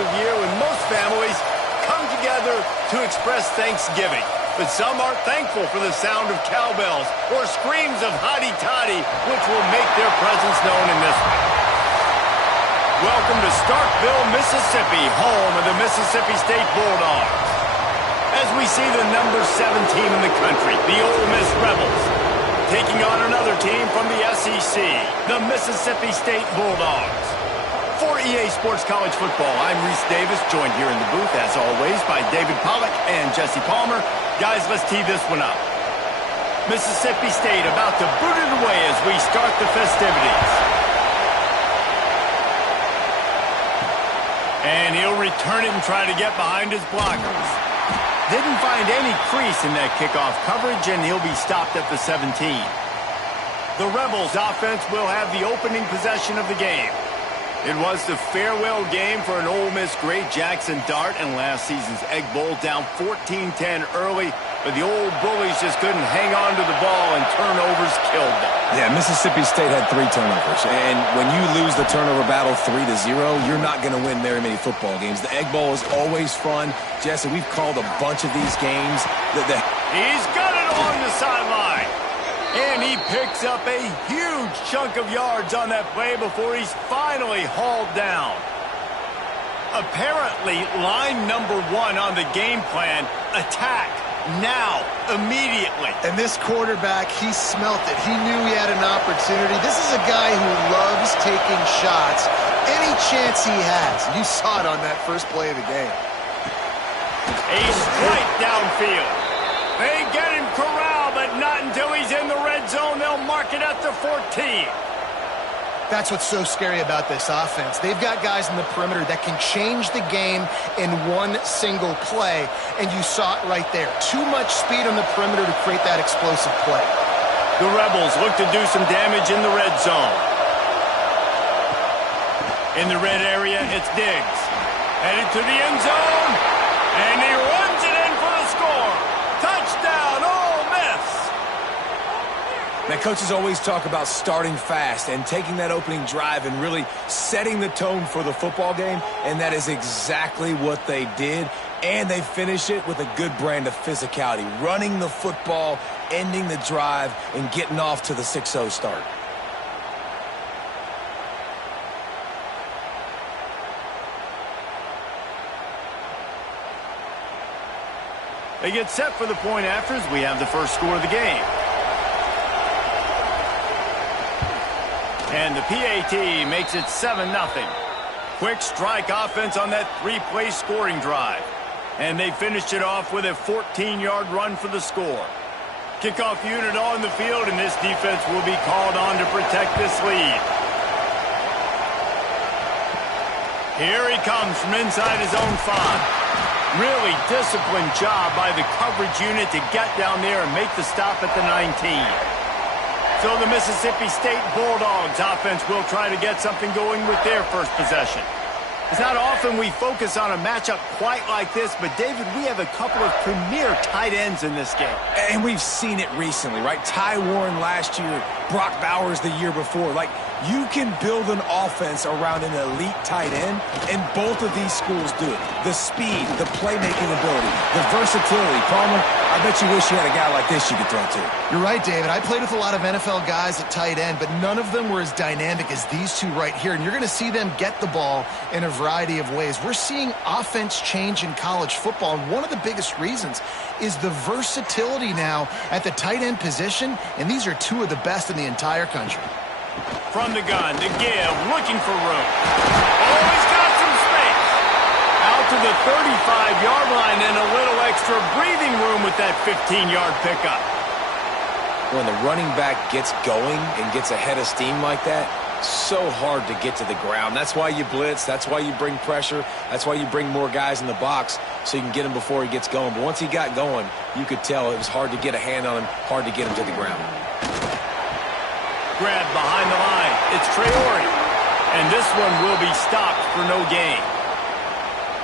of year when most families come together to express Thanksgiving. But some aren't thankful for the sound of cowbells or screams of hotty-toddy, which will make their presence known in this one. Welcome to Starkville, Mississippi, home of the Mississippi State Bulldogs. As we see the number 7 team in the country, the Ole Miss Rebels, taking on another team from the SEC, the Mississippi State Bulldogs. For EA Sports College Football, I'm Reese Davis, joined here in the booth, as always, by David Pollack and Jesse Palmer. Guys, let's tee this one up. Mississippi State about to boot it away as we start the festivities. And he'll return it and try to get behind his blockers. Didn't find any crease in that kickoff coverage, and he'll be stopped at the 17. The Rebels offense will have the opening possession of the game. It was the farewell game for an Ole Miss great, Jackson Dart, in last season's Egg Bowl, down 14-10 early, but the old bullies just couldn't hang on to the ball, and turnovers killed them. Yeah, Mississippi State had 3 turnovers, and when you lose the turnover battle 3-0, you're not going to win very many football games. The Egg Bowl is always fun. Jesse, we've called a bunch of these games. He's got it along the sideline. And he picks up a huge chunk of yards on that play before he's finally hauled down. Apparently, line number 1 on the game plan, attack now, immediately. And this quarterback, he smelt it. He knew he had an opportunity. This is a guy who loves taking shots any chance he has. You saw it on that first play of the game. A strike downfield. They get him corralled, but not until he's in the red zone. They'll mark it at the 14. That's what's so scary about this offense. They've got guys in the perimeter that can change the game in one single play, and you saw it right there. Too much speed on the perimeter to create that explosive play. The Rebels look to do some damage in the red zone. In the red area, it's Diggs. Headed to the end zone, and he runs it in for the score. Touchdown, Ole Miss! Now, coaches always talk about starting fast and taking that opening drive and really setting the tone for the football game, and that is exactly what they did, and they finish it with a good brand of physicality, running the football, ending the drive, and getting off to the 6-0 start. They get set for the point afters. We have the first score of the game. And the PAT makes it 7-0. Quick strike offense on that 3-play scoring drive. And they finished it off with a 14-yard run for the score. Kickoff unit on the field, and this defense will be called on to protect this lead. Here he comes from inside his own 5. Really disciplined job by the coverage unit to get down there and make the stop at the 19. So the Mississippi State Bulldogs offense will try to get something going with their first possession. It's not often we focus on a matchup quite like this, but David, we have a couple of premier tight ends in this game. And we've seen it recently, right? Ty Warren last year, Brock Bowers the year before. Like, you can build an offense around an elite tight end, and both of these schools do it. The speed, the playmaking ability, the versatility. Palmer, I bet you wish you had a guy like this you could throw to. You're right, David. I played with a lot of NFL guys at tight end, but none of them were as dynamic as these two right here. And you're going to see them get the ball in a variety of ways. We're seeing offense change in college football, and one of the biggest reasons is the versatility now at the tight end position, and these are two of the best in the entire country. From the gun, the give, looking for room. Oh, he's got some space. Out to the 35-yard line and a little extra breathing room with that 15-yard pickup. When the running back gets going and gets ahead of steam like that, so hard to get to the ground. That's why you blitz. That's why you bring pressure. That's why you bring more guys in the box so you can get him before he gets going. But once he got going, you could tell it was hard to get a hand on him, hard to get him to the ground. Grab behind the line. It's Traore. And this one will be stopped for no gain.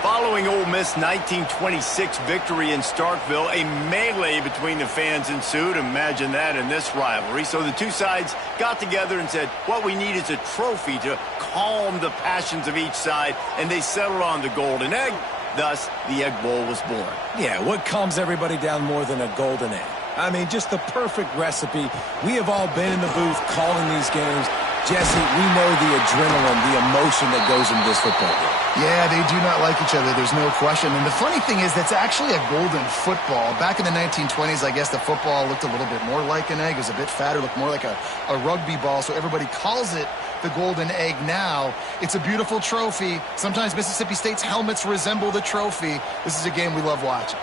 Following Ole Miss' 1926 victory in Starkville, a melee between the fans ensued. Imagine that in this rivalry. So the two sides got together and said, what we need is a trophy to calm the passions of each side, and they settled on the golden egg. Thus, the Egg Bowl was born. Yeah, what calms everybody down more than a golden egg? I mean, just the perfect recipe. We have all been in the booth calling these games. Jesse, we know the adrenaline, the emotion that goes into this football game. Yeah, they do not like each other. There's no question. And the funny thing is that's actually a golden football. Back in the 1920s, I guess the football looked a little bit more like an egg. It was a bit fatter, looked more like a rugby ball. So everybody calls it the golden egg now. It's a beautiful trophy. Sometimes Mississippi State's helmets resemble the trophy. This is a game we love watching.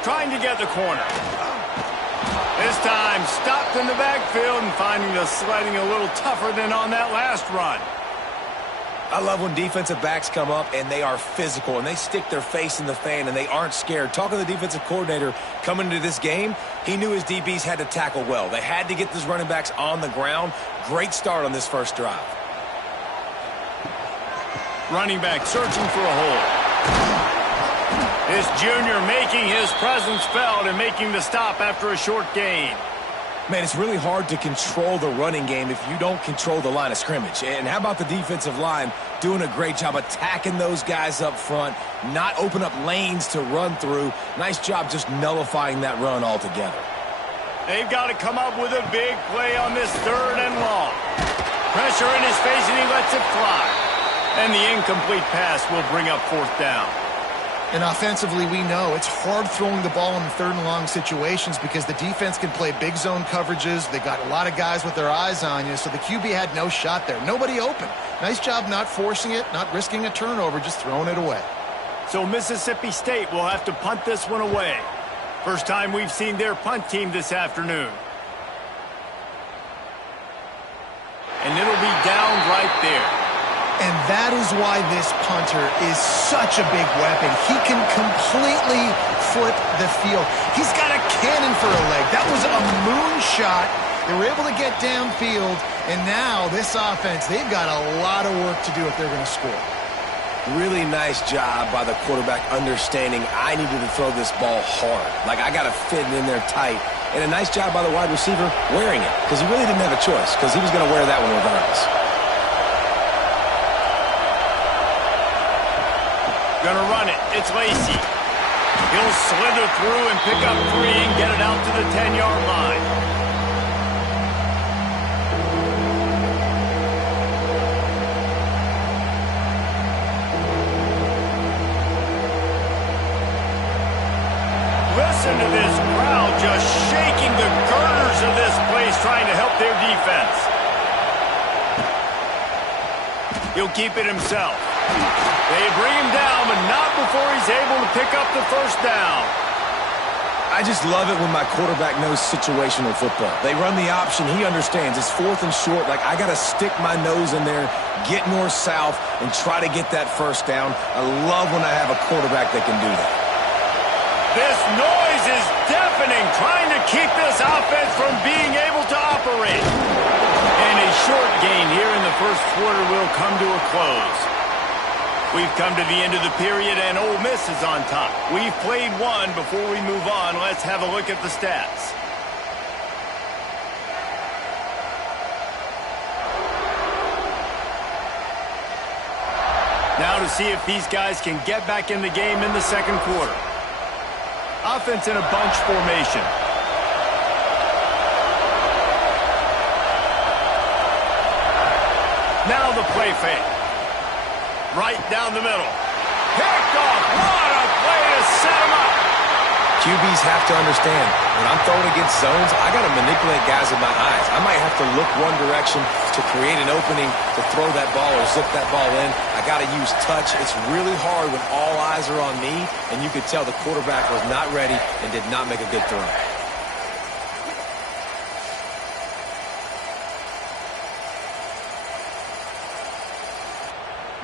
Trying to get the corner. This time stopped in the backfield and finding the sledding a little tougher than on that last run. I love when defensive backs come up and they are physical and they stick their face in the fan and they aren't scared. Talking to the defensive coordinator coming into this game, he knew his DBs had to tackle well. They had to get those running backs on the ground. Great start on this first drive. Running back searching for a hole. This junior making his presence felt and making the stop after a short gain. Man, it's really hard to control the running game if you don't control the line of scrimmage. And how about the defensive line doing a great job attacking those guys up front, not open up lanes to run through. Nice job just nullifying that run altogether. They've got to come up with a big play on this 3rd and long. Pressure in his face and he lets it fly. And the incomplete pass will bring up 4th down. And offensively, we know it's hard throwing the ball in the 3rd and long situations because the defense can play big zone coverages. They got a lot of guys with their eyes on you, so the QB had no shot there. Nobody open. Nice job not forcing it, not risking a turnover, just throwing it away. So Mississippi State will have to punt this one away. First time we've seen their punt team this afternoon. And it'll be down right there. And that is why this punter is such a big weapon. He can completely flip the field. He's got a cannon for a leg. That was a moonshot. They were able to get downfield, and now this offense, they've got a lot of work to do if they're going to score. Really nice job by the quarterback understanding I needed to throw this ball hard. Like, I got to fit it in there tight. And a nice job by the wide receiver wearing it because he really didn't have a choice because he was going to wear that one regardless. Gonna run it. It's Lacey. He'll slither through and pick up 3 and get it out to the 10-yard line. Listen to this crowd just shaking the girders of this place trying to help their defense. He'll keep it himself. They bring him down, but not before he's able to pick up the 1st down. I just love it when my quarterback knows situational football. They run the option. He understands. It's 4th and short. Like, I got to stick my nose in there, get north-south, and try to get that 1st down. I love when I have a quarterback that can do that. This noise is deafening, trying to keep this offense from being able to operate. And a short gain here in the 1st quarter will come to a close. We've come to the end of the period, and Ole Miss is on top. We've played one. Before we move on, let's have a look at the stats. Now to see if these guys can get back in the game in the 2nd quarter. Offense in a bunch formation. Now the play fake. Right down the middle. Picked off. What a play to set him up. QBs have to understand, when I'm throwing against zones, I got to manipulate guys with my eyes. I might have to look one direction to create an opening to throw that ball or zip that ball in. I got to use touch. It's really hard when all eyes are on me, and you could tell the quarterback was not ready and did not make a good throw.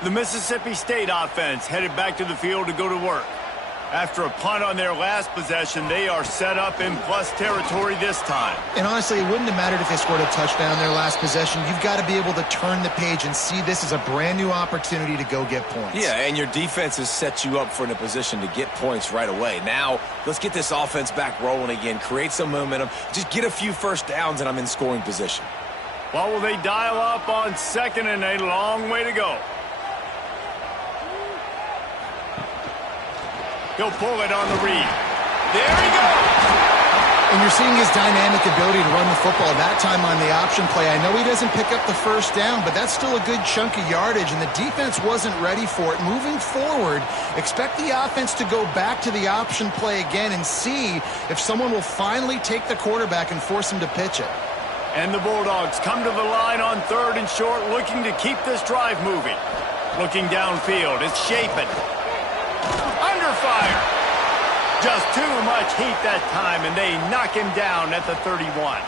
The Mississippi State offense headed back to the field to go to work. After a punt on their last possession, they are set up in plus territory this time. And honestly, it wouldn't have mattered if they scored a touchdown their last possession. You've got to be able to turn the page and see this as a brand new opportunity to go get points. Yeah, and your defense has set you up for in a position to get points right away. Now, let's get this offense back rolling again, create some momentum, just get a few first downs, and I'm in scoring position. What will they dial up on second and a long way to go? He'll pull it on the read. There he goes! And you're seeing his dynamic ability to run the football. That time on the option play, I know he doesn't pick up the first down, but that's still a good chunk of yardage, and the defense wasn't ready for it. Moving forward, expect the offense to go back to the option play again and see if someone will finally take the quarterback and force him to pitch it. And the Bulldogs come to the line on third and short, looking to keep this drive moving. Looking downfield, it's Shapen. Under fire. Just too much heat that time, and they knock him down at the 31.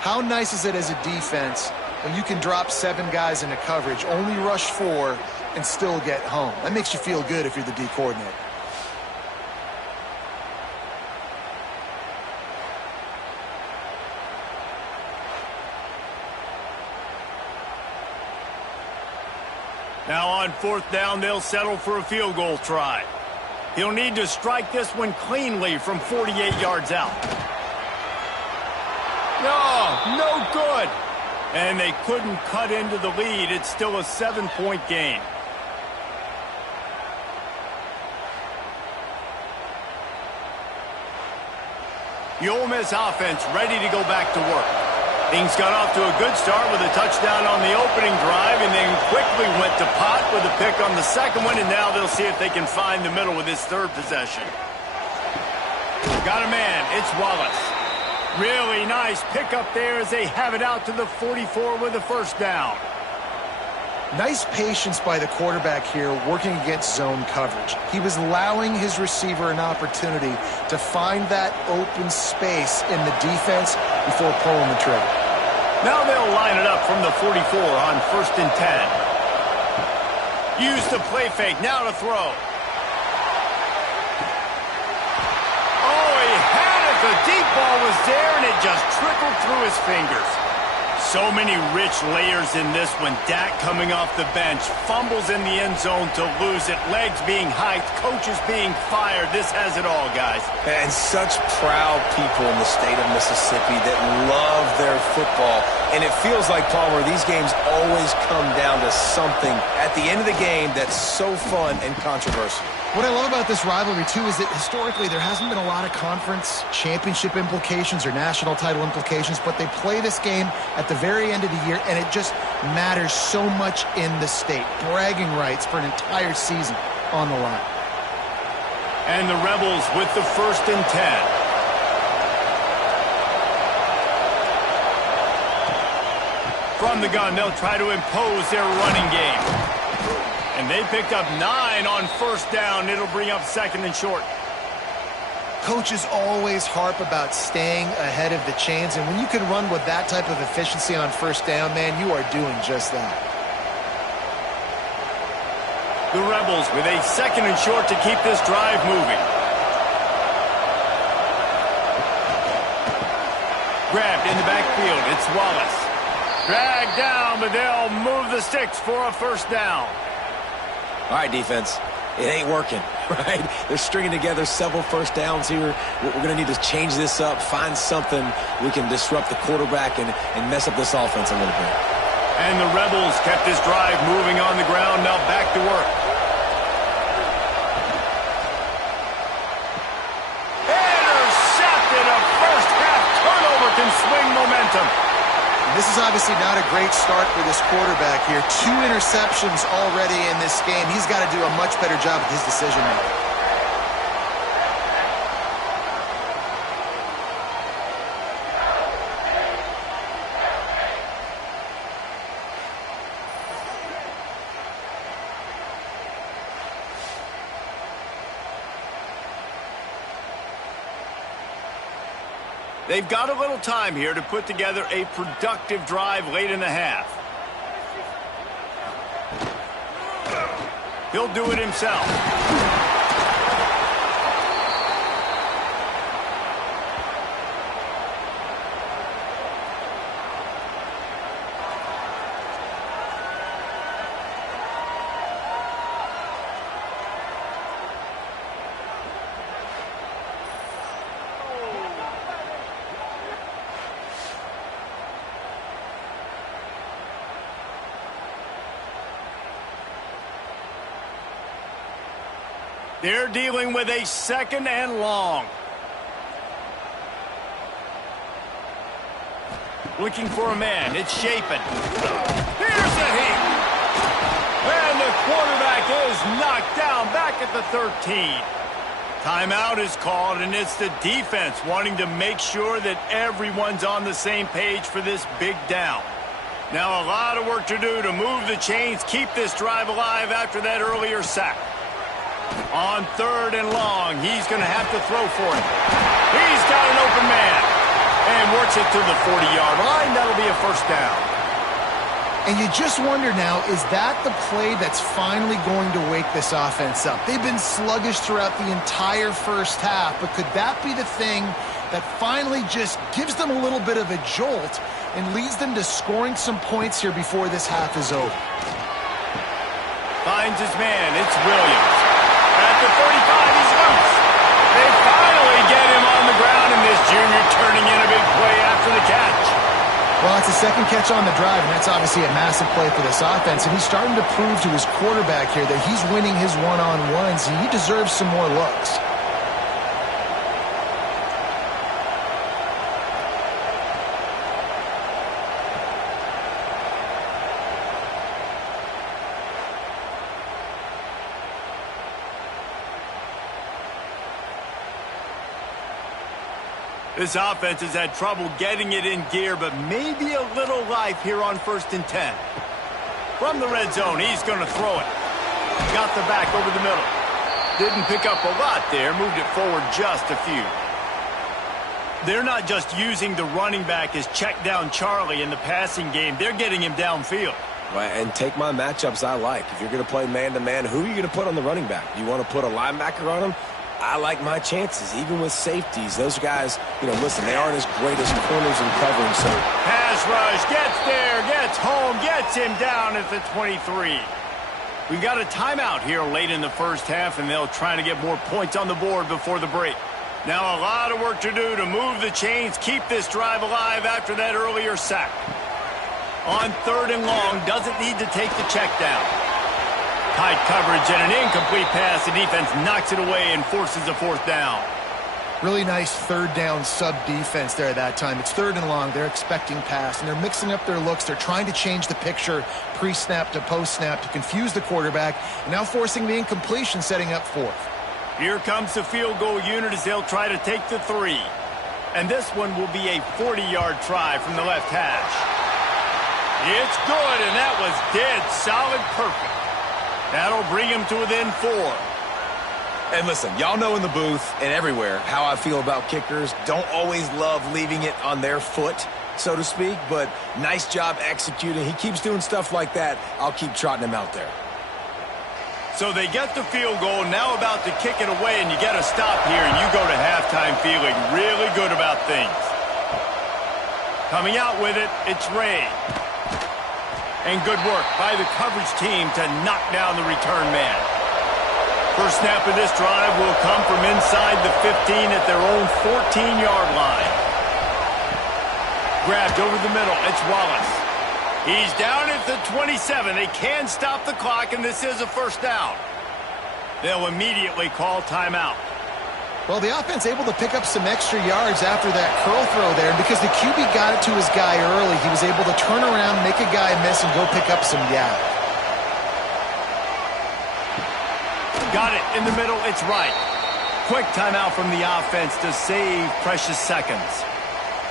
How nice is it as a defense when you can drop 7 guys into coverage, only rush 4, and still get home? That makes you feel good if you're the D coordinator. Now on fourth down, they'll settle for a field goal try. He'll need to strike this one cleanly from 48 yards out. No good. And they couldn't cut into the lead. It's still a 7-point game. The Ole Miss offense ready to go back to work. Things got off to a good start with a touchdown on the opening drive and then quickly went to pot with a pick on the second one, and now they'll see if they can find the middle with this third possession. Got a man. It's Wallace. Really nice pickup there as they have it out to the 44 with a first down. Nice patience by the quarterback here working against zone coverage. He was allowing his receiver an opportunity to find that open space in the defense before pulling the trigger. Now they'll line it up from the 44 on first and 10. Use the play fake. Now to throw. Oh, he had it. The deep ball was there, and it just trickled through his fingers. So many rich layers in this one. Dak coming off the bench, fumbles in the end zone to lose it, legs being hiked, coaches being fired. This has it all, guys. And such proud people in the state of Mississippi that love their football. And it feels like, Palmer, these games always come down to something at the end of the game that's so fun and controversial. What I love about this rivalry, too, is that historically there hasn't been a lot of conference championship implications or national title implications, but they play this game at the very end of the year, and it just matters so much in the state. Bragging rights for an entire season on the line. And the Rebels with the first and 10. From the gun, they'll try to impose their running game. And they picked up 9 on first down. It'll bring up second and short. Coaches always harp about staying ahead of the chains, and when you can run with that type of efficiency on first down, man, you are doing just that. The Rebels with a second and short to keep this drive moving. Grabbed in the backfield. It's Wallace. Dragged down, but they'll move the sticks for a first down. All right, defense, it ain't working, right? They're stringing together several first downs here. We're going to need to change this up, find something we can disrupt the quarterback and mess up this offense a little bit. And the Rebels kept this drive moving on the ground. Now back to work. Intercepted. A first-half turnover can swing momentum. This is obviously not a great start for this quarterback here. 2 interceptions already in this game. He's got to do a much better job with his decision-making. They've got a little time here to put together a productive drive late in the half. He'll do it himself. They're dealing with a 2nd and long. Looking for a man. It's Shapen. Here's the heat. And the quarterback is knocked down back at the 13. Timeout is called, and it's the defense wanting to make sure that everyone's on the same page for this big down. Now a lot of work to do to move the chains, keep this drive alive after that earlier sack. On 3rd and long, he's going to have to throw for it. He's got an open man. And works it to the 40-yard line. That'll be a first down. And you just wonder now, is that the play that's finally going to wake this offense up? They've been sluggish throughout the entire first half, but could that be the thing that finally just gives them a little bit of a jolt and leads them to scoring some points here before this half is over? Finds his man. It's Williams. At the 35, he's loose. They finally get him on the ground, and this junior turning in a big play after the catch. Well, it's a 2nd catch on the drive, and that's obviously a massive play for this offense, and he's starting to prove to his quarterback here that he's winning his one-on-ones, and he deserves some more looks. This offense has had trouble getting it in gear, but maybe a little life here on 1st and 10. From the red zone, he's going to throw it. Got the back over the middle. Didn't pick up a lot there, moved it forward just a few. They're not just using the running back as check down Charlie in the passing game. They're getting him downfield. Right, and take my matchups I like. If you're going to play man-to-man, who are you going to put on the running back? You want to put a linebacker on him? I like my chances, even with safeties. Those guys, listen, they aren't as great as corners and covering, so. Pass rush, gets there, gets home, gets him down at the 23. We've got a timeout here late in the first half, and they'll try to get more points on the board before the break. Now a lot of work to do to move the chains, keep this drive alive after that earlier sack. On 3rd and long, doesn't need to take the check down. Tight coverage and an incomplete pass. The defense knocks it away and forces a 4th down. Really nice 3rd down sub-defense there that time. It's 3rd and long. They're expecting pass, and they're mixing up their looks. They're trying to change the picture pre-snap to post-snap to confuse the quarterback, and now forcing the incompletion, setting up 4th. Here comes the field goal unit as they'll try to take the 3. And this one will be a 40-yard try from the left hash. It's good, and that was dead solid perfect. That'll bring him to within 4. And listen, y'all know in the booth and everywhere how I feel about kickers. Don't always love leaving it on their foot, so to speak, but nice job executing. He keeps doing stuff like that. I'll keep trotting him out there. So they get the field goal, now about to kick it away, and you get a stop here, and you go to halftime feeling really good about things. Coming out with it, it's Ray. And good work by the coverage team to knock down the return man. First snap of this drive will come from inside the 15 at their own 14-yard line. Grabbed over the middle, it's Wallace. He's down at the 27. They can stop the clock, and this is a first down. They'll immediately call timeout. Well, the offense able to pick up some extra yards after that curl throw there. And because the QB got it to his guy early, he was able to turn around, make a guy miss, and go pick up some yak. Got it in the middle. It's right. Quick timeout from the offense to save precious seconds.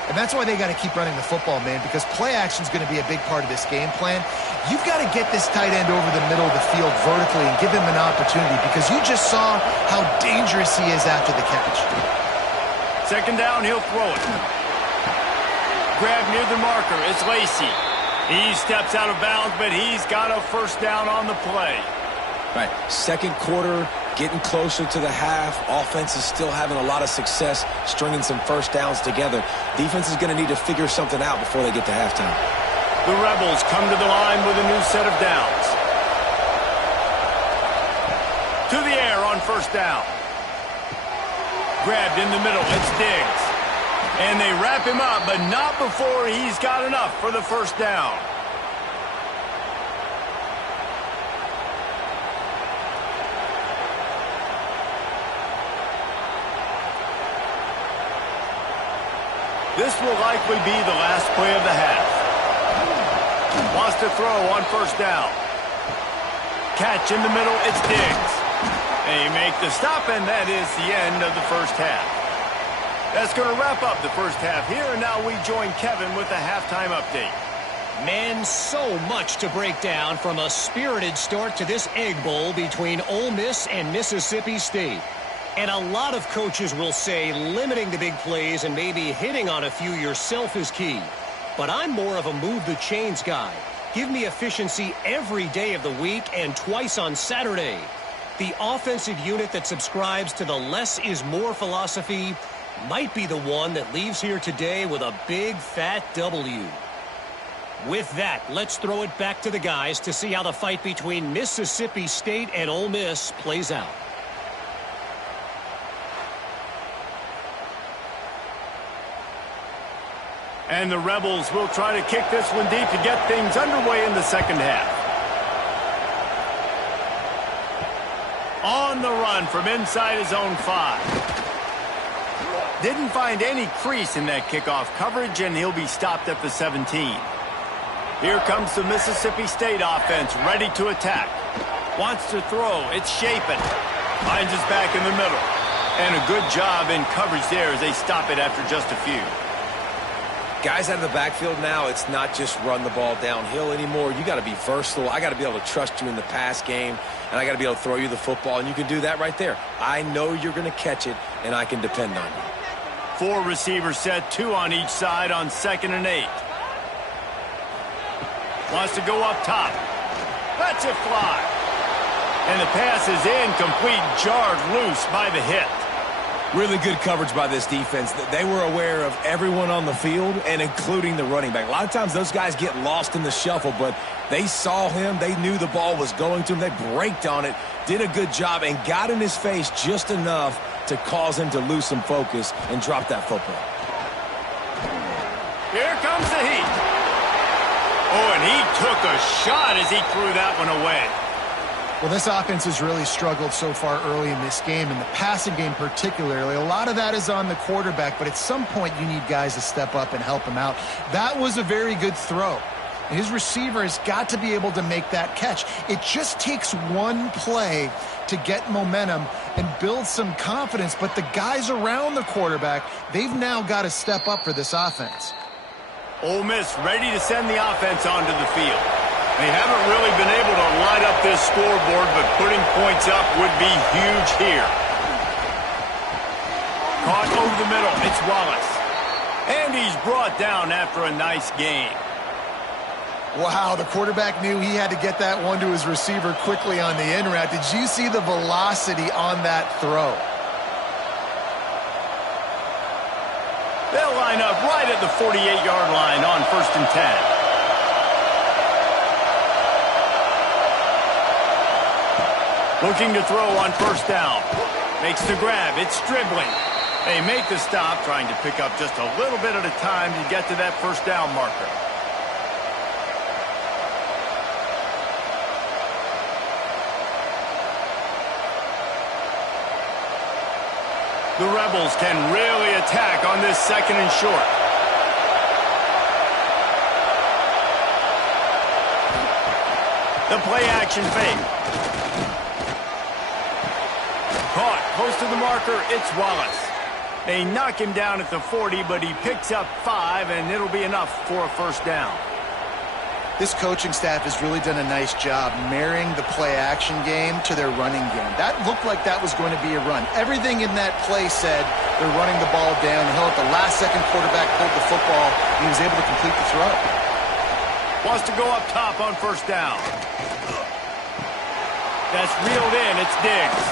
And that's why they got to keep running the football, man, because play action is going to be a big part of this game plan. You've got to get this tight end over the middle of the field vertically and give him an opportunity, because you just saw how dangerous he is after the catch. Second down, he'll throw it. Grab near the marker. It's Lacey. He steps out of bounds, but he's got a first down on the play. Right, second quarter, getting closer to the half. Offense is still having a lot of success stringing some first downs together. Defense is going to need to figure something out before they get to halftime. The Rebels come to the line with a new set of downs. To the air on first down. Grabbed in the middle, it's Diggs. And they wrap him up, but not before he's got enough for the first down. This will likely be the last play of the half. Wants to throw on first down. Catch in the middle, it's Diggs. They make the stop, and that is the end of the first half. That's going to wrap up the first half here, and now we join Kevin with the halftime update. Man, so much to break down from a spirited start to this Egg Bowl between Ole Miss and Mississippi State. And a lot of coaches will say limiting the big plays and maybe hitting on a few yourself is key. But I'm more of a move the chains guy. Give me efficiency every day of the week and twice on Saturday. The offensive unit that subscribes to the less is more philosophy might be the one that leaves here today with a big fat W. With that, let's throw it back to the guys to see how the fight between Mississippi State and Ole Miss plays out. And the Rebels will try to kick this one deep to get things underway in the second half. On the run from inside his own 5. Didn't find any crease in that kickoff coverage, and he'll be stopped at the 17. Here comes the Mississippi State offense, ready to attack. Wants to throw. It's Shapen. Finds his back in the middle. And a good job in coverage there as they stop it after just a few. Guys out of the backfield now, it's not just run the ball downhill anymore. You got to be versatile. I got to be able to trust you in the pass game, and I got to be able to throw you the football, and you can do that right there. I know you're going to catch it, and I can depend on you. 4 receivers set, 2 on each side on 2nd and 8. Wants to go up top. Lets it fly. And the pass is incomplete, jarred loose by the hit. Really good coverage by this defense. They were aware of everyone on the field, and including the running back. A lot of times those guys get lost in the shuffle, but they saw him. They knew the ball was going to him. They braked on it, did a good job, and got in his face just enough to cause him to lose some focus and drop that football. Here comes the heat. Oh, and he took a shot as he threw that one away. Well, this offense has really struggled so far early in this game, and the passing game particularly. A lot of that is on the quarterback, but at some point you need guys to step up and help him out. That was a very good throw. His receiver has got to be able to make that catch. It just takes one play to get momentum and build some confidence, but the guys around the quarterback, they've now got to step up for this offense. Ole Miss ready to send the offense onto the field. They haven't really been able to light up this scoreboard, but putting points up would be huge here. Caught over the middle. It's Wallace. And he's brought down after a nice gain. Wow, the quarterback knew he had to get that one to his receiver quickly on the in route. Did you see the velocity on that throw? They'll line up right at the 48-yard line on 1st and 10. Looking to throw on 1st down. Makes the grab. It's dribbling. They make the stop, trying to pick up just a little bit at a time to get to that 1st down marker. The Rebels can really attack on this 2nd and short. The play action fake. Caught close to the marker. It's Wallace. They knock him down at the 40, but he picks up 5, and it'll be enough for a 1st down. This coaching staff has really done a nice job marrying the play-action game to their running game. That looked like that was going to be a run. Everything in that play said they're running the ball down. Hell, at the last second, quarterback pulled the football, and he was able to complete the throw. Wants to go up top on 1st down. That's reeled in. It's Diggs.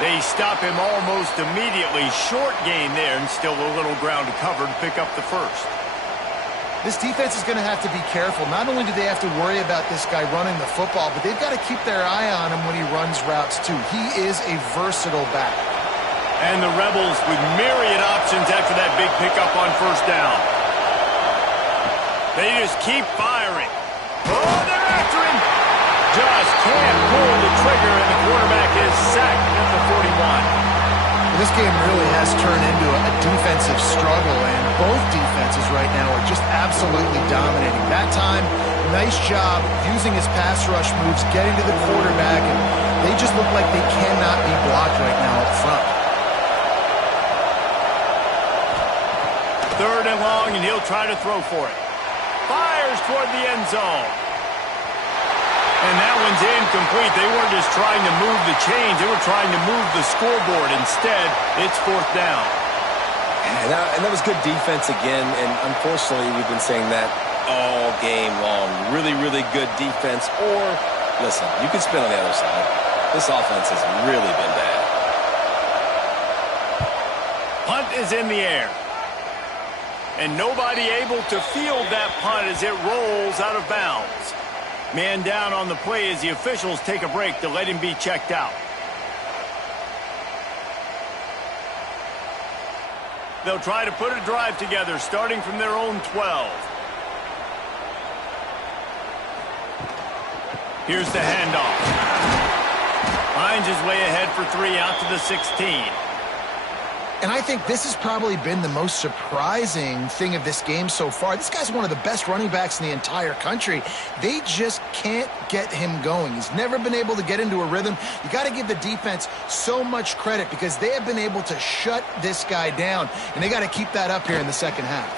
They stop him almost immediately. Short gain there, and still a little ground to cover to pick up the 1st. This defense is going to have to be careful. Not only do they have to worry about this guy running the football, but they've got to keep their eye on him when he runs routes, too. He is a versatile back. And the Rebels with myriad options after that big pickup on 1st down. They just keep firing. Oh, they're after him. Just can't pull the trigger, and the quarterback is sacked at the 41. This this game really has turned into a defensive struggle, and both defenses right now are just absolutely dominating. That time, nice job using his pass rush moves, getting to the quarterback, and they just look like they cannot be blocked right now up front. 3rd and long, and he'll try to throw for it. Fires toward the end zone. And that one's incomplete. They weren't just trying to move the chains. They were trying to move the scoreboard. Instead, it's 4th down. And that was good defense again. And unfortunately, we've been saying that all game long. Really, really good defense. Or, listen, you can spin on the other side. This offense has really been bad. Punt is in the air. And nobody able to field that punt as it rolls out of bounds. Man down on the play as the officials take a break to let him be checked out. They'll try to put a drive together starting from their own 12. Here's the handoff. Finds his way ahead for 3 out to the 16. And I think this has probably been the most surprising thing of this game so far. This guy's one of the best running backs in the entire country. They just can't get him going. He's never been able to get into a rhythm. You got to give the defense so much credit because they have been able to shut this guy down, and they got to keep that up here in the second half.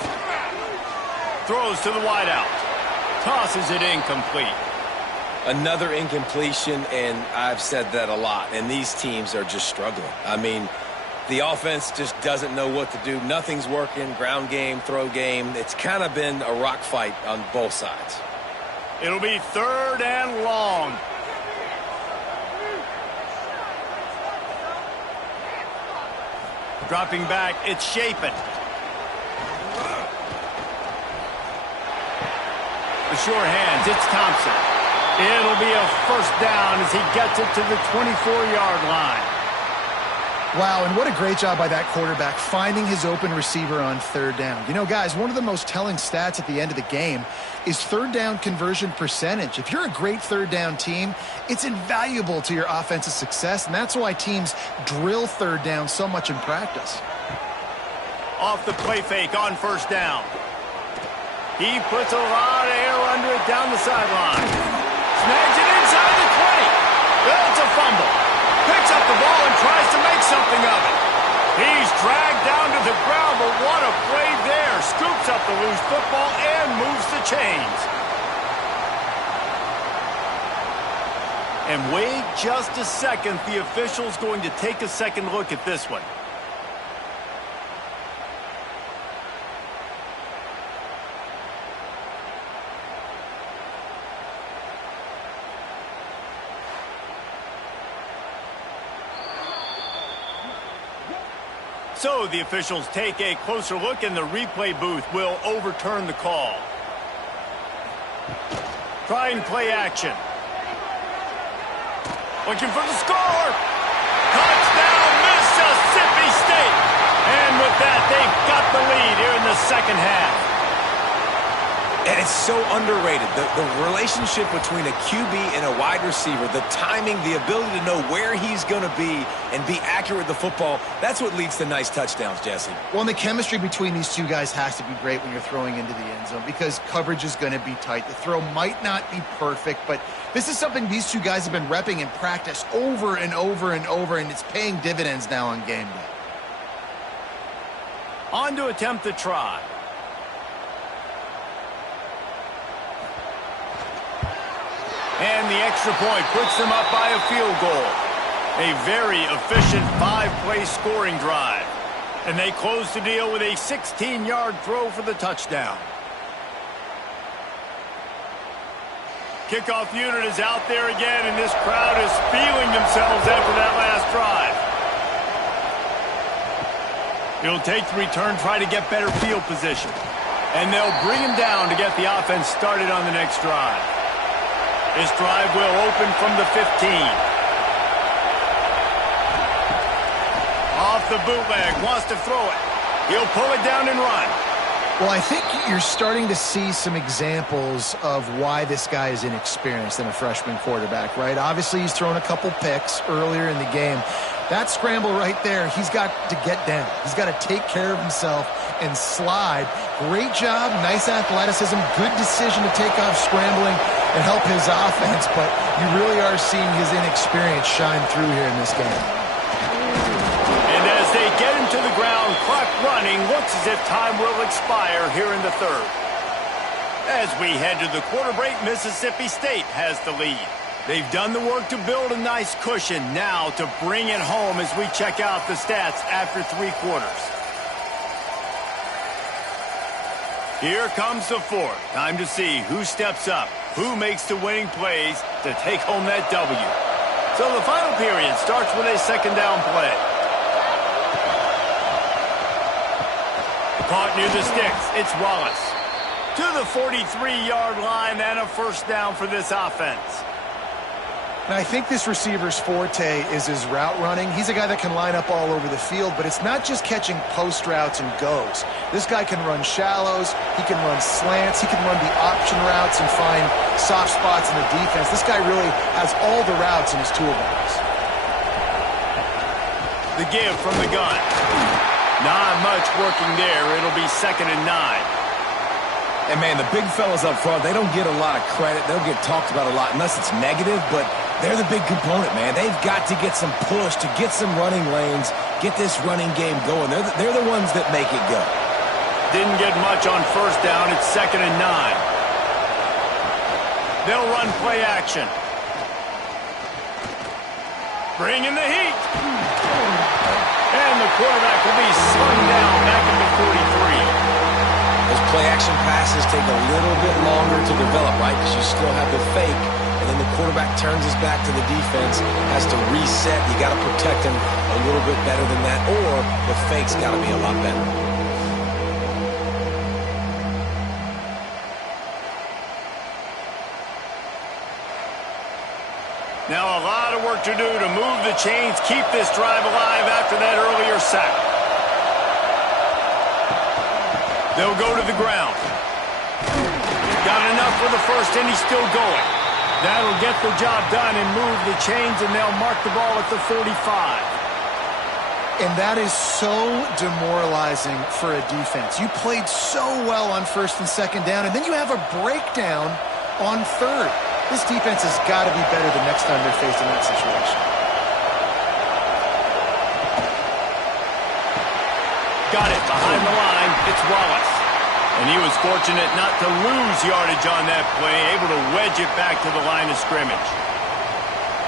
Throws to the wideout. Tosses it incomplete. Another incompletion, and I've said that a lot, and these teams are just struggling. I mean, the offense just doesn't know what to do. Nothing's working. Ground game, throw game. It's kind of been a rock fight on both sides. It'll be 3rd and long. Dropping back, it's Shapen. The sure hands, it's Thompson. It'll be a 1st down as he gets it to the 24-yard line. Wow, and what a great job by that quarterback finding his open receiver on 3rd down. You know, guys, one of the most telling stats at the end of the game is 3rd down conversion percentage. If you're a great 3rd down team, it's invaluable to your offensive success, and that's why teams drill 3rd down so much in practice. Off the play fake on 1st down. He puts a lot of air under it down the sideline. Snags it inside the 20. It's a fumble. Picks up the ball and tries to make something of it. He's dragged down to the ground, but what a play there. Scoops up the loose football and moves the chains. And wait just a second. The official's going to take a second look at this one. So the officials take a closer look, and the replay booth will overturn the call. Trying play action. Looking for the score. Touchdown, Mississippi State. And with that, they've got the lead here in the second half. And it's so underrated. The relationship between a QB and a wide receiver, the timing, the ability to know where he's going to be and be accurate with the football, that's what leads to nice touchdowns, Jesse. Well, and the chemistry between these two guys has to be great when you're throwing into the end zone because coverage is going to be tight. The throw might not be perfect, but this is something these two guys have been repping in practice over and over and over, and it's paying dividends now on game day. On to attempt the try. And the extra point puts them up by a field goal. A very efficient 5-play scoring drive. And they close the deal with a 16-yard throw for the touchdown. Kickoff unit is out there again, and this crowd is feeling themselves after that last drive. He'll take the return, try to get better field position. And they'll bring him down to get the offense started on the next drive. This drive will open from the 15. Off the bootleg, wants to throw it. He'll pull it down and run. Well, I think you're starting to see some examples of why this guy is inexperienced in a freshman quarterback, right? Obviously, he's thrown a couple picks earlier in the game. That scramble right there, he's got to get down. He's got to take care of himself and slide. Great job, nice athleticism, good decision to take off scrambling and help his offense, but you really are seeing his inexperience shine through here in this game. And as they get him to the ground, clock running, looks as if time will expire here in the third. As we head to the quarter break, Mississippi State has the lead. They've done the work to build a nice cushion. Now to bring it home as we check out the stats after 3 quarters. Here comes the fourth. Time to see who steps up, who makes the winning plays to take home that W. So the final period starts with a second down play. Caught near the sticks. It's Wallace. To the 43-yard line and a first down for this offense. And I think this receiver's forte is his route running. He's a guy that can line up all over the field, but it's not just catching post routes and goes. This guy can run shallows, he can run slants, he can run the option routes and find soft spots in the defense. This guy really has all the routes in his toolbox. The give from the gun. Not much working there. It'll be 2nd and 9. And, man, the big fellas up front, they don't get a lot of credit. They'll get talked about a lot unless it's negative, but they're the big component, man. They've got to get some push to get some running lanes, get this running game going. They're the ones that make it go. Didn't get much on first down. It's 2nd and 9. They'll run play action. Bring in the heat. And the quarterback will be slung down back at the 43. Those play-action passes take a little bit longer to develop, right? Because you still have the fake, and then the quarterback turns his back to the defense, has to reset. You got to protect him a little bit better than that, or the fake's got to be a lot better. Now a lot of work to do to move the chains, keep this drive alive after that earlier sack. They'll go to the ground. Got enough for the first, and he's still going. That'll get the job done and move the chains, and they'll mark the ball at the 45. And that is so demoralizing for a defense. You played so well on first and second down, and then you have a breakdown on third. This defense has got to be better the next time they're faced in that situation. Got it behind the line. It's Wallace. And he was fortunate not to lose yardage on that play, able to wedge it back to the line of scrimmage.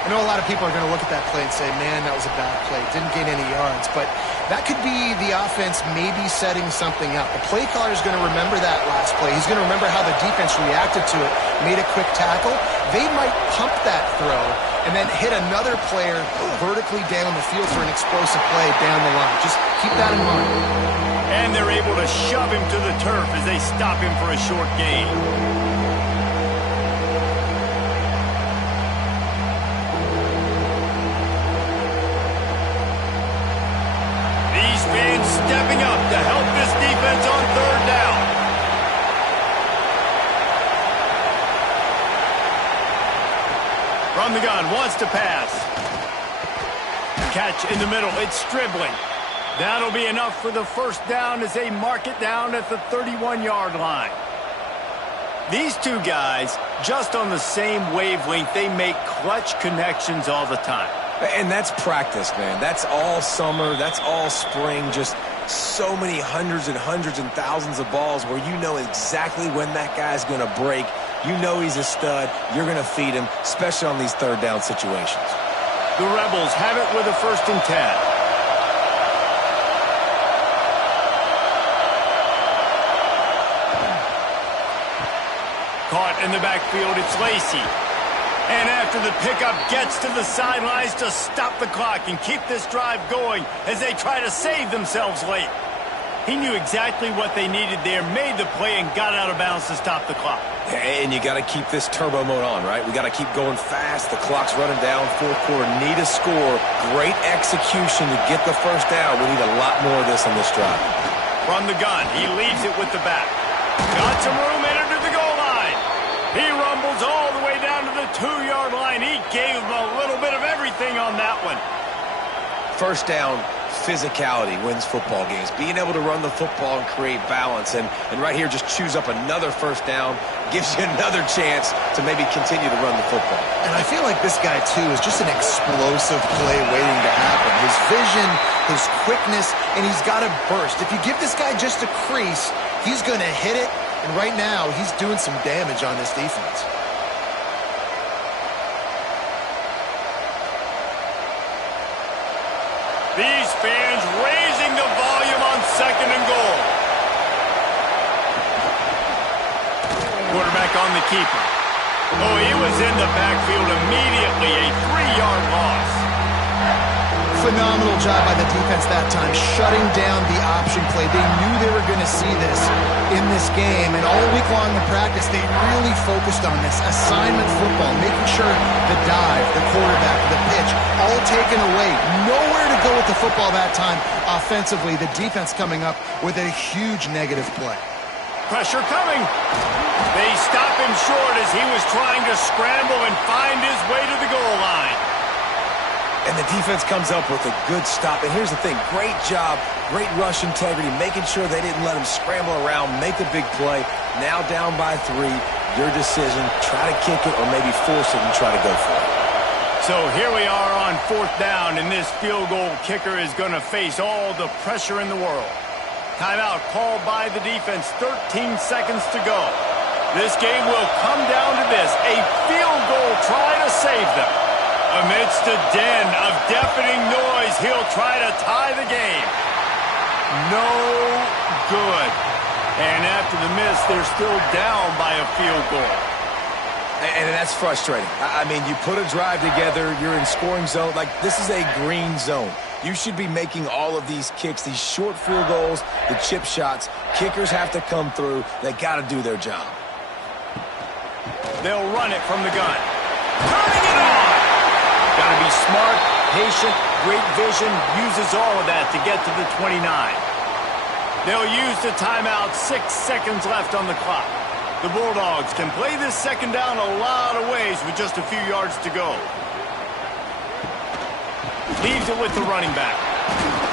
I know a lot of people are going to look at that play and say, man, that was a bad play. Didn't gain any yards. But that could be the offense maybe setting something up. The play caller is going to remember that last play. He's going to remember how the defense reacted to it, made a quick tackle. They might pump that throw and then hit another player vertically down the field for an explosive play down the line. Just keep that in mind. And they're able to shove him to the turf as they stop him for a short gain. These fans stepping up to help this defense on third down. From the gun, wants to pass. Catch in the middle, it's Stribling. That'll be enough for the first down as they mark it down at the 31-yard line. These two guys, just on the same wavelength, they make clutch connections all the time. And that's practice, man. That's all summer. That's all spring. Just so many hundreds and thousands of balls where you know exactly when that guy's going to break. You know he's a stud. You're going to feed him, especially on these third down situations. The Rebels have it with a 1st and 10. Caught in the backfield, it's Lacey. And after the pickup, gets to the sidelines to stop the clock and keep this drive going as they try to save themselves late. He knew exactly what they needed there, made the play, and got out of bounds to stop the clock. And you got to keep this turbo mode on, right? We got to keep going fast. The clock's running down. Fourth quarter, need a score. Great execution to get the first down. We need a lot more of this on this drive. From the gun, he leaves it with the back. Got some room, entered to the goal line. He rumbles all the way down to the 2-yard line. He gave them a little bit of everything on that one. first down physicality wins football games. Being able to run the football and create balance. And right here, just choose up another first down, gives you another chance to maybe continue to run the football. And I feel like this guy, too, is just an explosive play waiting to happen. His vision, his quickness, and he's got a burst. If you give this guy just a crease, he's going to hit it. And right now, he's doing some damage on this defense. These fans raising the volume on 2nd and goal. Quarterback on the keeper. Oh, he was in the backfield immediately. A 3-yard loss. Phenomenal job by the defense that time, shutting down the option play. They knew they were going to see this in this game, and all week long in practice, they really focused on this assignment football, making sure the dive, the quarterback, the pitch, all taken away. Nowhere to go with the football that time offensively. The defense coming up with a huge negative play. Pressure coming. They stop him short as he was trying to scramble and find his way to the goal line. And the defense comes up with a good stop. And here's the thing, great job, great rush integrity, making sure they didn't let him scramble around, make a big play. Now down by 3, your decision, try to kick it or maybe force it and try to go for it. So here we are on 4th down, and this field goal kicker is going to face all the pressure in the world. Timeout called by the defense, 13 seconds to go. This game will come down to this, a field goal try to save them. Amidst a den of deafening noise, he'll try to tie the game. No good. And after the miss, they're still down by a field goal. And that's frustrating. I mean, you put a drive together, you're in scoring zone. Like, this is a green zone. You should be making all of these kicks, these short field goals, the chip shots. Kickers have to come through. They got to do their job. They'll run it from the gun. Turning it on! Got to be smart, patient, great vision, uses all of that to get to the 29. They'll use the timeout, 6 seconds left on the clock. The Bulldogs can play this 2nd down a lot of ways with just a few yards to go. Leaves it with the running back.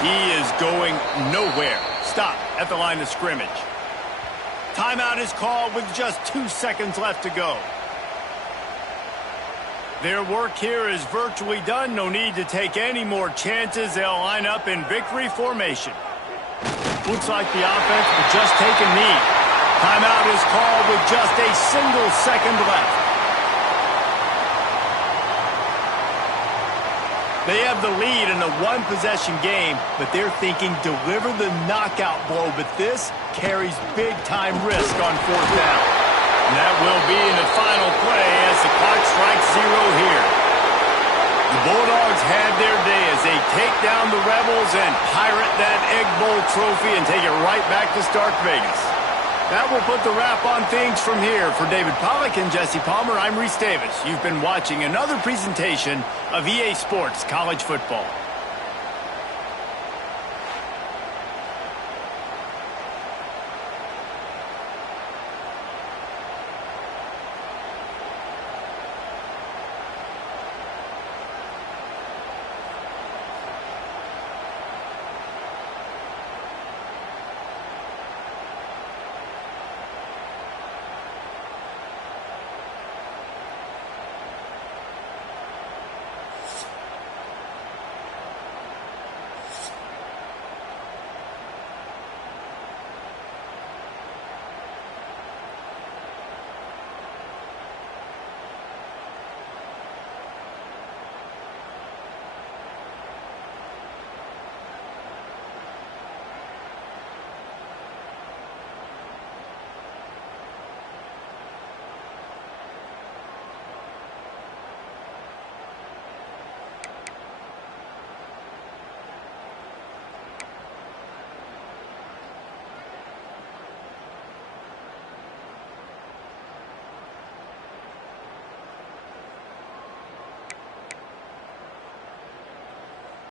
He is going nowhere. Stop at the line of scrimmage. Timeout is called with just 2 seconds left to go. Their work here is virtually done. No need to take any more chances. They'll line up in victory formation. Looks like the offense will just take a knee. Timeout is called with just a single second left. They have the lead in a 1-possession game, but they're thinking deliver the knockout blow. But this carries big-time risk on 4th down. And that will be in the final play as the clock strikes 0 here. The Bulldogs had their day as they take down the Rebels and pirate that Egg Bowl trophy and take it right back to Stark Vegas. That will put the wrap on things from here. For David Pollack and Jesse Palmer, I'm Reese Davis. You've been watching another presentation of EA Sports College Football.